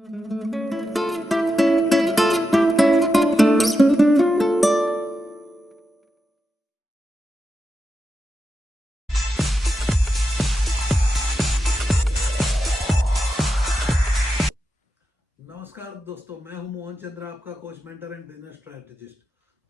नमस्कार दोस्तों, मैं हूं मोहन चंद्र, आपका coach, mentor and business strategist.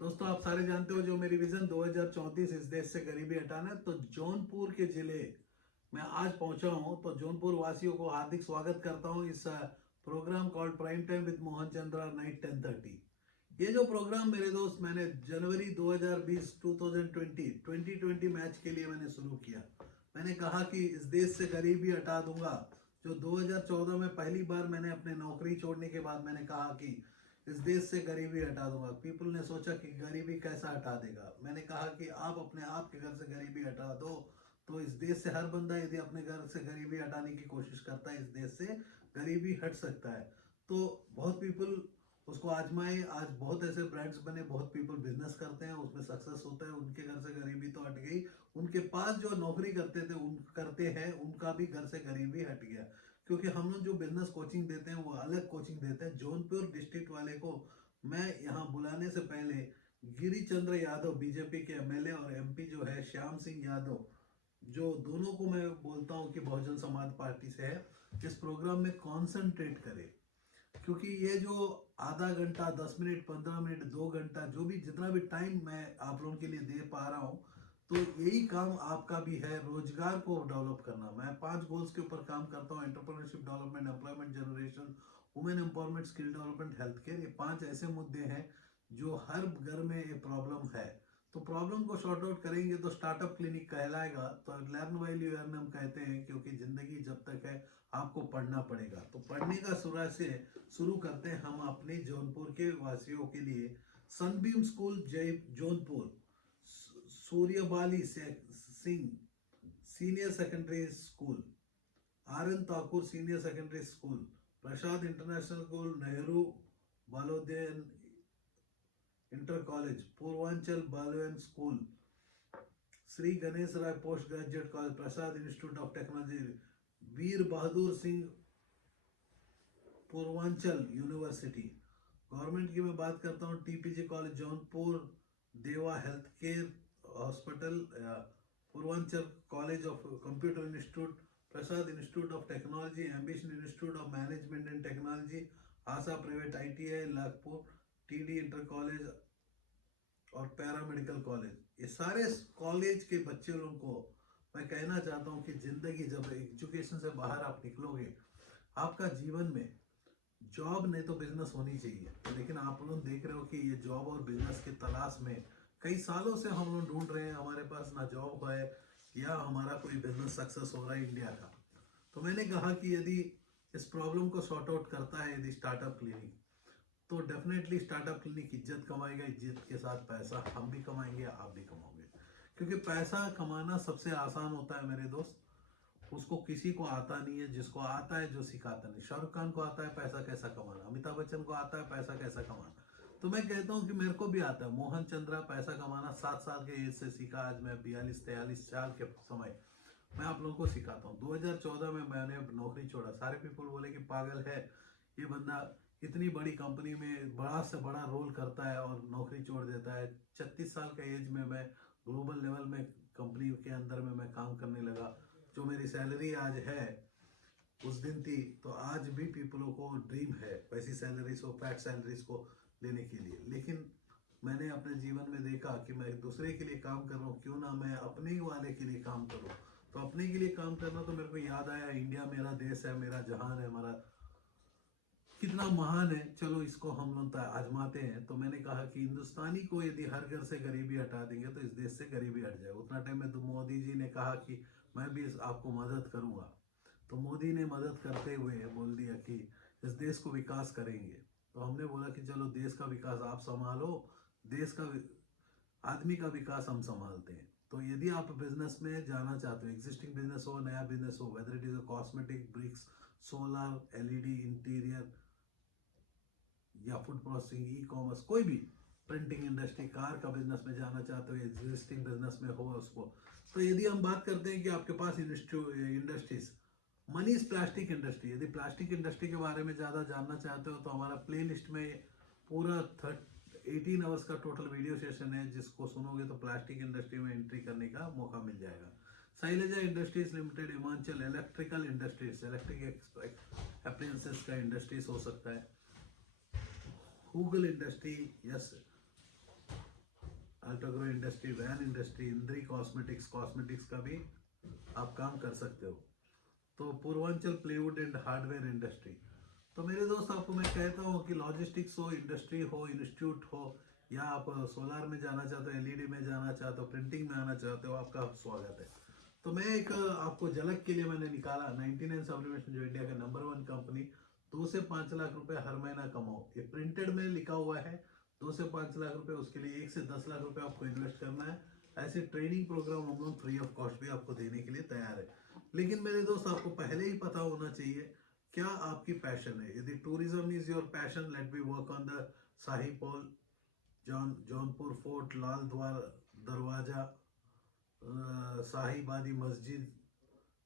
दोस्तों, आप सारे जानते हो जो मेरी विजन 2034 इस देश से गरीबी हटाना है। तो जौनपुर के जिले में आज पहुंचा हूं। तो जौनपुर वासियों को हार्दिक स्वागत करता हूं इस programme called prime time with Mohan Chandra night 10:30। ये जो प्रोग्राम मेरे दोस्त मैंने जनवरी 2020 2020 मैच के लिए मैंने शुरू किया। मैंने कहा कि इस देश से गरीबी हटा दूंगा। जो 2014 में पहली बार मैंने अपने नौकरी छोड़ने के बाद मैंने कहा कि इस देश से गरीबी हटा दूंगा। पीपल ने सोचा कि गरीबी कैसा हटा देगा। मैंने कहा कि आप अपने आप के घर से गरीबी हटा दो, तो इस देश से हर बंदा यदि अपने घर से गरीबी हटाने की कोशिश करता है, इस देश से गरीबी हट सकता है। तो बहुत पीपल उसको आजमाए। आज बहुत ऐसे ब्रांड्स बने, बहुत पीपल बिजनेस करते हैं, उसमें सक्सेस होता है। उनके घर से गरीबी तो हट गई, उनके पास जो नौकरी करते थे उन करते हैं उनका भी घर से गरीबी हट गया। क्योंकि हम लोग जो बिजनेस कोचिंग देते हैं वो अलग कोचिंग देते हैं। जौनपुर डिस्ट्रिक्ट वाले को मैं यहाँ बुलाने से पहले गिरी चंद्र यादव बीजेपी के एमएलए और एमपी जो है श्याम सिंह यादव, जो दोनों को मैं बोलता हूँ कि बहुजन समाज पार्टी से है, इस प्रोग्राम में कॉन्सेंट्रेट करे। क्योंकि ये जो आधा घंटा, 10 मिनट, 15 मिनट, 2 घंटा, जो भी जितना भी टाइम मैं आप लोगों के लिए दे पा रहा हूँ, तो यही काम आपका भी है, रोजगार को डेवलप करना। मैं 5 गोल्स के ऊपर काम करता हूँ: entrepreneurship development, employment generation, women empowerment, skill development, health care. ये 5 ऐसे मुद्दे हैं जो हर घर में ये प्रॉब्लम है। तो प्रॉब्लम को शॉर्ट आउट करेंगे तो स्टार्टअप क्लिनिक कहलाएगा। तो लर्न व्हाइल यू अर्न हम कहते हैं, क्योंकि जिंदगी जब तक है आपको पढ़ना पड़ेगा। तो पढ़ने का शुरू करते हैं हम अपने जौनपुर के वासियों के लिए। Sunbeam school Jai Jaunpur, Suryabali Singh senior secondary school, R N Thakur senior secondary school, Prasad international school, Nehru Balodayan inter college, Purvanchal Baloyan school, Shri Ganesh Rai post graduate college, Prasad institute of technology, Veer Bahadur Singh Purvanchal university. Government की मैं बात करता हूँ, TPG college Jaunpur, Deva health care hospital, Purvanchal college of computer institute, Prasad institute of technology, ambition institute of management and technology, Asha private ITI Nagpur, TD inter college और paramedical college. ये सारे college के बच्चे लोगों को मैं कहना चाहता हूँ कि जिंदगी जब एजुकेशन से बाहर आप निकलोगे, आपका जीवन में जॉब नहीं तो बिजनेस होनी चाहिए। लेकिन आप लोग देख रहे हो कि ये जॉब और बिजनेस की तलाश में कई सालों से हम लोग ढूंढ रहे हैं, हमारे पास ना जॉब है या हमारा कोई बिजनेस सक्सेस हो रहा है इंडिया का। तो मैंने कहा कि यदि इस प्रॉब्लम को सॉर्ट आउट करता है यदि स्टार्टअप क्लिनिक, तो डेफिनेटली स्टार्टअप क्लिनिक इज्जत कमाएगा, इज्जत के साथ पैसा हम भी कमाएंगे, आप भी कमाओगे। क्योंकि पैसा कमाना सबसे आसान होता है मेरे दोस्त, उसको किसी को आता नहीं है। जिसको आता है, जो सिखाता नहीं। शाहरुख खान को आता है पैसा कैसा कमाना, अमिताभ बच्चन को आता है पैसा कैसा कमाना। तो मैं कहता हूँ कि मेरे को भी आता है। मोहन चंद्रा पैसा कमाना 7 साल के एज से सीखा। आज मैं 42-43 साल के समय मैं आप लोगों को सिखाता हूँ। 2014 में मैंने नौकरी छोड़ा। सारे पीपल बोले कि पागल है ये बंदा, इतनी बड़ी कंपनी में बड़ा से बड़ा रोल करता है और नौकरी छोड़ देता है। 36 साल का एज में मैं ग्लोबल लेवल में कंपनी के अंदर में मैं काम करने लगा। जो मेरी सैलरी आज है उस दिन थी। तो आज भी पीपलों को ड्रीम है वैसी सैलरीज को, फैट सैलरीज को लेने के लिए। लेकिन मैंने अपने जीवन में देखा कि मैं दूसरे के लिए काम कर रहा हूँ, क्यों ना मैं अपने ही वाले के लिए काम करूँ। तो अपने के लिए काम करना, तो मेरे को याद आया इंडिया मेरा देश है, मेरा जहान है, हमारा कितना महान है। चलो इसको हम लोग आजमाते हैं। तो मैंने कहा कि हिंदुस्तानी को यदि हर घर से गरीबी हटा देंगे तो इस देश से गरीबी हट जाए। उतना टाइम में तो मोदी जी ने कहा कि मैं भी आपको मदद करूंगा। तो मोदी ने मदद करते हुए बोल दिया कि इस देश को विकास करेंगे। तो हमने बोला कि चलो देश का विकास आप संभालो, देश का आदमी का विकास हम संभालते हैं। तो यदि आप बिजनेस में जाना चाहते हो, एग्जिस्टिंग बिजनेस हो, नया बिजनेस हो, whether it is a cosmetic, bricks, solar, LED, interior या फूड प्रोसेसिंग, ई कॉमर्स, कोई भी प्रिंटिंग इंडस्ट्री, कार का बिजनेस में जाना चाहते हो, एग्जिस्टिंग बिजनेस में हो उसको। तो यदि हम बात करते हैं कि आपके पास industries, money is plastic industry. यदि प्लास्टिक इंडस्ट्री के बारे में ज़्यादा जानना चाहते हो तो हमारा प्ले लिस्ट में पूरा 18 आवर्स का टोटल वीडियो सेशन है, जिसको सुनोगे तो प्लास्टिक इंडस्ट्री में एंट्री करने का मौका मिल जाएगा। Shailja industries limited Himachal, electrical industries, electric appliances का इंडस्ट्रीज हो सकता है। Google industry, yes, ultragrow industry, van industry, Indri cosmetics, cosmetics का भी आप काम कर सकते हो। तो Purvanchal plywood and hardware industry. तो मेरे दोस्त आपको मैं कहता हूँ कि लॉजिस्टिक्स हो, इंडस्ट्री हो, इंस्टीट्यूट हो, या आप सोलार में जाना चाहते हो, एलईडी में जाना चाहते हो, प्रिंटिंग में आना चाहते हो, आपका स्वागत है। तो मैं एक आपको झलक के लिए मैंने निकाला 99 सब्लिमेशन, जो इंडिया का नंबर 1 कंपनी। 2 से 5 लाख रुपए हर महीना कमाओ, ये प्रिंटेड में लिखा हुआ है। 2 से 5 लाख रुपए, उसके लिए 1 से 10 लाख रुपए आपको इन्वेस्ट करना है। ऐसे ट्रेनिंग प्रोग्राम हम लोग फ्री ऑफ कॉस्ट भी आपको देने के लिए तैयार है। लेकिन मेरे दोस्त आपको पहले ही पता होना चाहिए क्या आपकी पैशन है। यदि tourism is your passion, let be work on the Shahi Pul, Jaunpur fort, लाल द्वार दरवाजा, शाही बादी मस्जिद।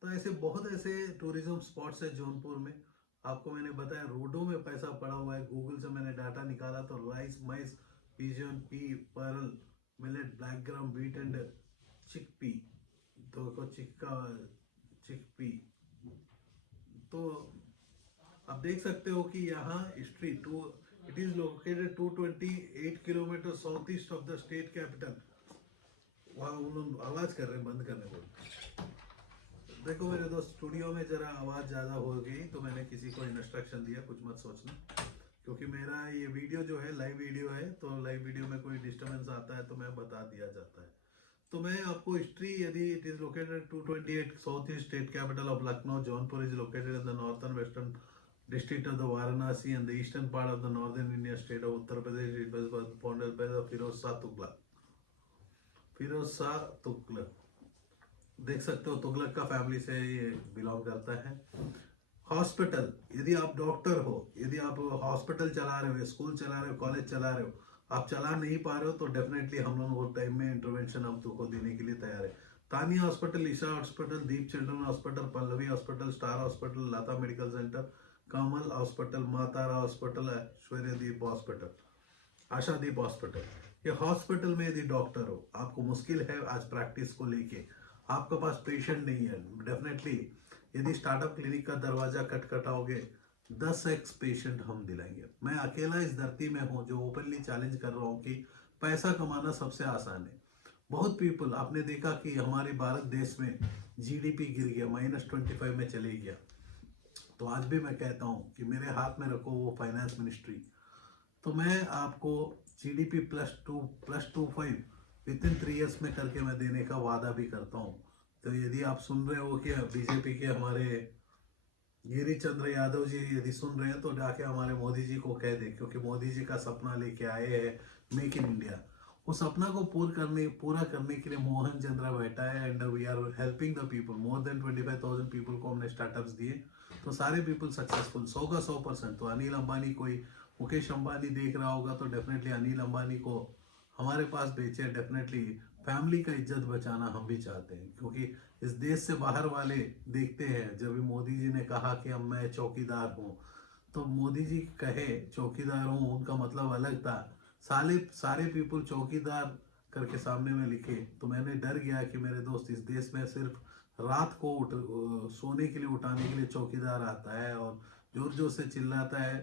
तो ऐसे बहुत ऐसे टूरिज्म स्पॉट्स है जौनपुर में। आपको मैंने बताया रोडों में पैसा पड़ा हुआ है। गूगल से मैंने डाटा निकाला तो rice, mice, pigeon, pea, pearl, millet, black gram, wheat and chickpea, तो चिक्का, चिकपी। तो आप देख सकते हो कि यहाँ history two, it is located 228 kilometre south east of the state capital. वहाँ उन्होंने आवाज कर रहे हैं, बंद करने को। देखो मेरे दोस्त, स्टूडियो में जरा आवाज ज्यादा हो गई तो मैंने किसी को इंस्ट्रक्शन दिया, कुछ मत सोचना, क्योंकि मेरा ये वीडियो जो है लाइव वीडियो है, तो लाइव वीडियो में कोई डिस्टरबेंस आता है तो मैं बता दिया जाता है। तो मैं आपको हिस्ट्री, यदि it is located 228 south east state capital of Lucknow, Jaunpur is located in the northern western district of the Varanasi and the eastern part of the northern Indian state of Uttar Pradesh. It was founded by the Firoz Shah Tughlaq. Firoz Shah Tughlaq, देख सकते हो तुगलक का family से ये belong करता है। Hospital, यदि आप डॉक्टर हो, यदि आप हॉस्पिटल चला रहे हो, स्कूल चला रहे हो, कॉलेज चला रहे हो, आप चला नहीं पा रहे हो, तो डेफिनेटली हम लोग वो टाइम में इंटरवेंशन हम तुमको देने के लिए तैयार है। Tania hospital, Isha hospital, Deep children hospital, Pallavi hospital, star hospital, Lata medical centre, Kamal hospital, Matara hospital, Aishwaryadeep hospital, Ashadeep hospital. ये हॉस्पिटल में यदि डॉक्टर हो, आपको मुश्किल है आज प्रैक्टिस को लेके, आपके पास पेशेंट नहीं है, डेफिनेटली यदि स्टार्टअप क्लिनिक का दरवाजा खटखटाओगे 10x पेशेंट हम दिलाएंगे। मैं अकेला इस धरती में हूँ जो ओपनली चैलेंज कर रहा हूँ कि पैसा कमाना सबसे आसान है। बहुत पीपल, आपने देखा कि हमारे भारत देश में जीडीपी गिर गया, -25 में चले गया। तो आज भी मैं कहता हूँ कि मेरे हाथ में रखो वो फाइनेंस मिनिस्ट्री, तो मैं आपको जीडीपी +2.5 विद इन 3 ईयर्स में करके मैं देने का वादा भी करता हूँ। तो यदि आप सुन रहे हो कि बीजेपी के हमारे गिरी चंद्र यादव जी यदि सुन रहे हैं तो जाके हमारे मोदी जी को कह दे, क्योंकि मोदी जी का सपना लेके आए हैं मेक इन इंडिया। उस सपना को पूरा करने के लिए मोहन चंद्रा बैठा है, and we are helping the people. More than 25,000 people को हमने स्टार्टअप्स दिए, तो सारे पीपल सक्सेसफुल, 100 का 100%। तो अनिल अंबानी, कोई मुकेश अंबानी देख रहा होगा तो डेफिनेटली अनिल अंबानी को हमारे पास बेचे। डेफिनेटली फैमिली का इज्जत बचाना हम भी चाहते हैं, क्योंकि इस देश से बाहर वाले देखते हैं। जब भी मोदी जी ने कहा कि अब मैं चौकीदार हूँ, तो मोदी जी कहे चौकीदार हूँ, उनका मतलब अलग था। सारे पीपल चौकीदार करके सामने में लिखे, तो मैंने डर गया कि मेरे दोस्त, इस देश में सिर्फ रात को सोने के लिए उठाने के लिए चौकीदार आता है और जोर जोर से चिल्लाता है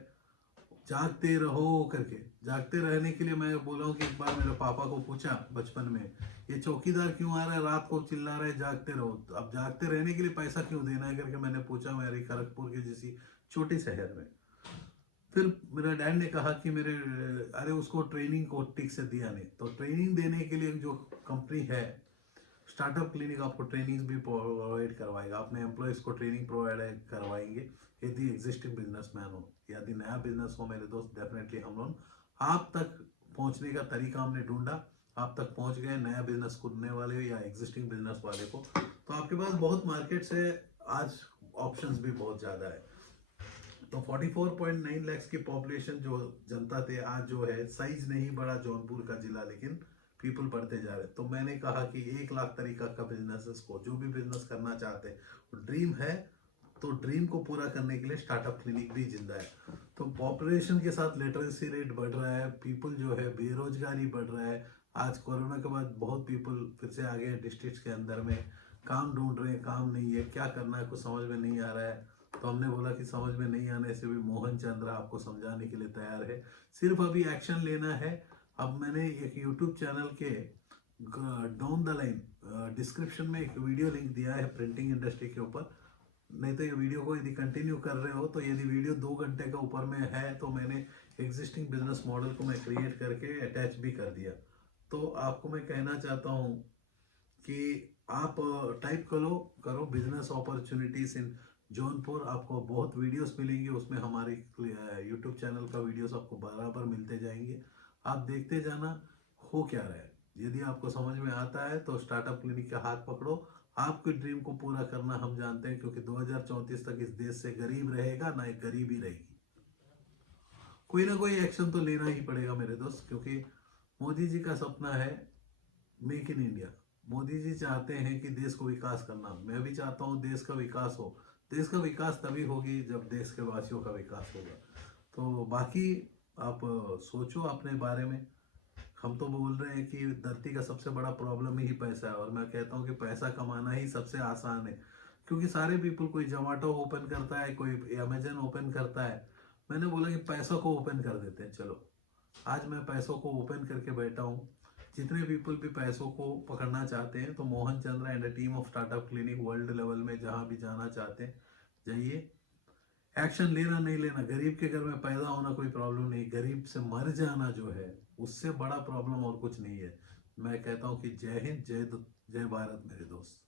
जागते रहो करके। जागते रहने के लिए मैं बोला हूँ कि एक बार मेरे पापा को पूछा बचपन में, ये चौकीदार क्यों आ रहा है रात को चिल्ला रहा है जागते रहो, तो अब जागते रहने के लिए पैसा क्यों देना है करके मैंने पूछा, मेरी खड़गपुर की जैसी छोटी शहर में। फिर मेरा डैड ने कहा कि मेरे, अरे उसको ट्रेनिंग को ठीक से दिया नहीं। तो ट्रेनिंग देने के लिए जो कंपनी है स्टार्टअप क्लिनिक, आपको ट्रेनिंग भी प्रोवाइड करवाएगा, अपने एम्प्लॉयज को ट्रेनिंग प्रोवाइड करवाएंगे। यदि एग्जिस्टिंग बिजनेसमैन हो, यदि नया बिजनेस हो मेरे दोस्त, डेफिनेटली हम लोग आप तक पहुंचने का तरीका हमने ढूंढा, आप तक पहुंच गए। नया बिजनेस खुलने वाले हो या एग्जिस्टिंग बिजनेस वाले को, तो आपके पास बहुत मार्केट्स है, आज ऑप्शंस भी बहुत ज़्यादा है। तो 44.9 लाख की पॉपुलेशन जो जनता थे, आज जो है साइज नहीं बढ़ा जौनपुर का जिला, लेकिन पीपल बढ़ते जा रहे। तो मैंने कहा कि 1 लाख तरीका का बिजनेस को, जो भी बिजनेस करना चाहते हैं, ड्रीम है तो ड्रीम को पूरा करने के लिए स्टार्टअप क्लिनिक भी जिंदा है। तो पॉपुलेशन के साथ लिटरेसी रेट बढ़ रहा है, पीपल जो है बेरोजगारी बढ़ रहा है। आज कोरोना के बाद बहुत पीपल फिर से आ गए हैं डिस्ट्रिक्ट के अंदर में, काम ढूंढ रहे हैं, काम नहीं है, क्या करना है कुछ समझ में नहीं आ रहा है। तो हमने बोला कि समझ में नहीं आने से भी मोहन चंद्र आपको समझाने के लिए तैयार है, सिर्फ अभी एक्शन लेना है। अब मैंने एक यूट्यूब चैनल के डाउन द लाइन डिस्क्रिप्शन में एक वीडियो लिंक दिया है प्रिंटिंग इंडस्ट्री के ऊपर। नहीं तो ये वीडियो को यदि कंटिन्यू कर रहे हो, तो यदि वीडियो 2 घंटे का ऊपर में है तो मैंने एग्जिस्टिंग बिजनेस मॉडल को मैं क्रिएट करके अटैच भी कर दिया। तो आपको मैं कहना चाहता हूँ कि आप टाइप करो बिजनेस अपॉर्चुनिटीज इन जौनपुर, आपको बहुत वीडियोस मिलेंगे उसमें, हमारे यूट्यूब चैनल का वीडियोस आपको बराबर मिलते जाएंगे, आप देखते जाना हो क्या रहा है। यदि आपको समझ में आता है तो स्टार्टअप क्लिनिक का हाथ पकड़ो, आपके ड्रीम को पूरा करना हम जानते हैं, क्योंकि 2034 तक इस देश से गरीब रहेगा ना, एक गरीबी रहेगी। कोई ना कोई एक्शन तो लेना ही पड़ेगा मेरे दोस्त, क्योंकि मोदी जी का सपना है make in India. Modi ji चाहते हैं कि देश को विकास करना, मैं भी चाहता हूँ देश का विकास हो। देश का विकास तभी होगी जब देश के वासियों का विकास होगा। तो बाकी आप सोचो अपने बारे में। हम तो बोल रहे हैं कि धरती का सबसे बड़ा प्रॉब्लम ही पैसा है, और मैं कहता हूँ कि पैसा कमाना ही सबसे आसान है, क्योंकि सारे पीपल, कोई जोमेटो ओपन करता है, कोई अमेजन ओपन करता है। मैंने बोला कि पैसों को ओपन कर देते हैं, चलो आज मैं पैसों को ओपन करके बैठा हूँ। जितने पीपल भी पैसों को पकड़ना चाहते हैं तो Mohan Chandra and a team of startup clinic world level में जहाँ भी जाना चाहते हैं जाइए। एक्शन लेना नहीं लेना, गरीब के घर में पैदा होना कोई प्रॉब्लम नहीं, गरीब से मर जाना जो है उससे बड़ा प्रॉब्लम और कुछ नहीं है। मैं कहता हूँ कि जय हिंद, जय भारत मेरे दोस्त।